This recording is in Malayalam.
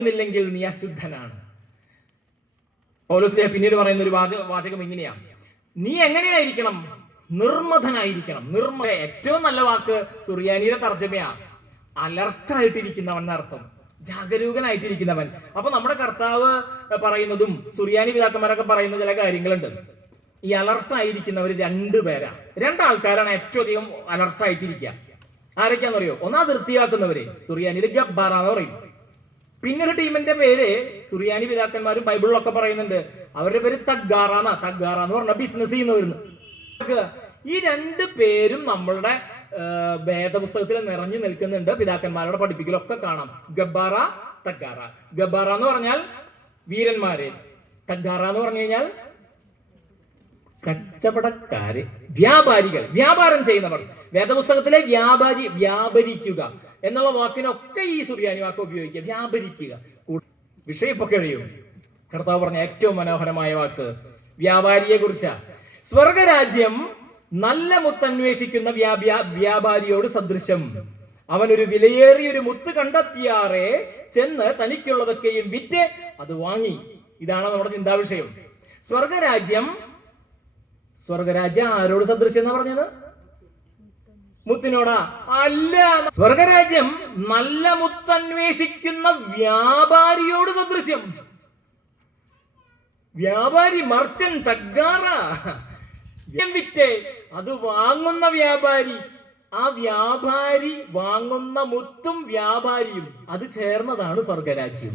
ില്ലെങ്കിൽ നീ അശുദ്ധനാണ്. പൗലോസ് പിന്നീട് പറയുന്ന ഒരു വാചകം ഇങ്ങനെയാ: നീ എങ്ങനെയായിരിക്കണം? നിർമ്മതനായിരിക്കണം. ഏറ്റവും നല്ല വാക്ക് സുറിയാനിയുടെ തർജ്ജമയാ അലർട്ടായിട്ടിരിക്കുന്നവൻ എന്നർത്ഥം, ജാഗരൂകനായിട്ടിരിക്കുന്നവൻ. അപ്പൊ നമ്മുടെ കർത്താവ് പറയുന്നതും സുറിയാനി പിതാക്കന്മാരൊക്കെ പറയുന്ന ചില കാര്യങ്ങളുണ്ട്. ഈ അലർട്ടായിരിക്കുന്നവർ രണ്ടാൾക്കാരാണ് ഏറ്റവും അധികം അലർട്ടായിട്ടിരിക്കുക. ആരൊക്കെയാണെന്നറിയോ? ഒന്നാ അതിർത്തിയാക്കുന്നവര്, സുറിയാനിയിൽ ഗബ്ബാറ എന്ന് പറയും. പിന്നെ ഒരു ടീമിന്റെ പേര് സുറിയാനി പിതാക്കന്മാരും ബൈബിളിലൊക്കെ പറയുന്നുണ്ട്, അവരുടെ പേര് തഗ്ഗാറ എന്ന് പറഞ്ഞ ബിസിനസ് ചെയ്യുന്നവരുന്നു. ഈ രണ്ട് പേരും നമ്മളുടെ വേദപുസ്തകത്തിൽ നിറഞ്ഞു നിൽക്കുന്നുണ്ട്. പിതാക്കന്മാരുടെ പഠിപ്പിക്കലൊക്കെ കാണാം. ഗബ്ബാറ, തഗ്ഗാറ. ഗബ്ബാറ എന്ന് പറഞ്ഞാൽ വീരന്മാര്, തഗ്ഗാറ എന്ന് പറഞ്ഞു കഴിഞ്ഞാൽ കച്ചവടക്കാര്, വ്യാപാരികൾ, വ്യാപാരം ചെയ്യുന്നവർ. വേദപുസ്തകത്തിലെ വ്യാപരിക്കുക എന്നുള്ള വാക്കിനൊക്കെ ഈ സുറിയാനി വാക്ക് ഉപയോഗിക്കുക, വ്യാപരിക്കുക. വിഷയം ഇപ്പൊ കഴിയും. കർത്താവ് പറഞ്ഞ ഏറ്റവും മനോഹരമായ വാക്ക് വ്യാപാരിയെ കുറിച്ചാ. സ്വർഗരാജ്യം നല്ല മുത്തന്വേഷിക്കുന്ന വ്യാപാരിയോട് സദൃശം. അവനൊരു വിലയേറിയൊരു മുത്ത് കണ്ടെത്തിയാറെ ചെന്ന് തനിക്കുള്ളതൊക്കെയും വിറ്റ് അത് വാങ്ങി. ഇതാണ് നമ്മുടെ ചിന്താവിഷയം. സ്വർഗരാജ്യം ആരോട് സദൃശ്യം എന്നാ പറഞ്ഞത്? മുത്തിനോടാ? അല്ല. സ്വർഗരാജ്യം നല്ല മുത്തന്വേഷിക്കുന്ന വ്യാപാരിയോട് സദൃശ്യം. വ്യാപാരി, മർച്ചൻ, തഗ്ഗാറ. വിറ്റ് അത് വാങ്ങുന്ന വ്യാപാരി, ആ വ്യാപാരി വാങ്ങുന്ന മുത്തും വ്യാപാരിയും അത് ചേർന്നതാണ് സ്വർഗരാജ്യം.